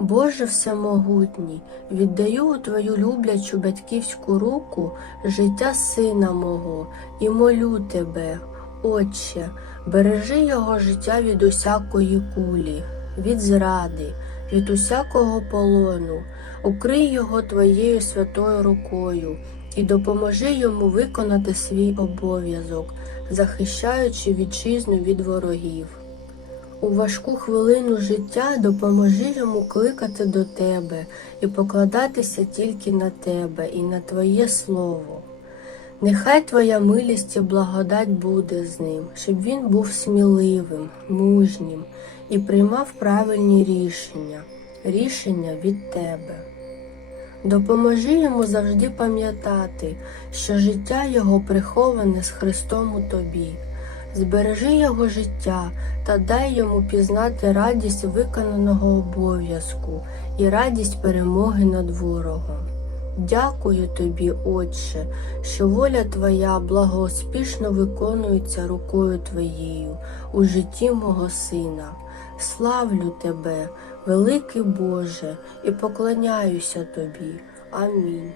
Боже Всемогутній, віддаю у Твою люблячу батьківську руку життя сина мого і молю тебе, Отче, бережи його життя від усякої кулі, від зради, від усякого полону, укрий його Твоєю святою рукою і допоможи йому виконати свій обов'язок, захищаючи вітчизну від ворогів. У важку хвилину життя допоможи йому кликати до тебе і покладатися тільки на тебе і на Твоє Слово. Нехай Твоя милість і благодать буде з ним, щоб він був сміливим, мужнім і приймав правильні рішення, рішення від тебе. Допоможи йому завжди пам'ятати, що життя його приховане з Христом у тобі збережи його життя та дай йому пізнати радість виконаного обов'язку і радість перемоги над ворогом. Дякую тобі, Отче, що воля Твоя благоуспішно виконується рукою Твоєю у житті мого Сина. Славлю Тебе, великий Боже, і поклоняюся Тобі. Амінь.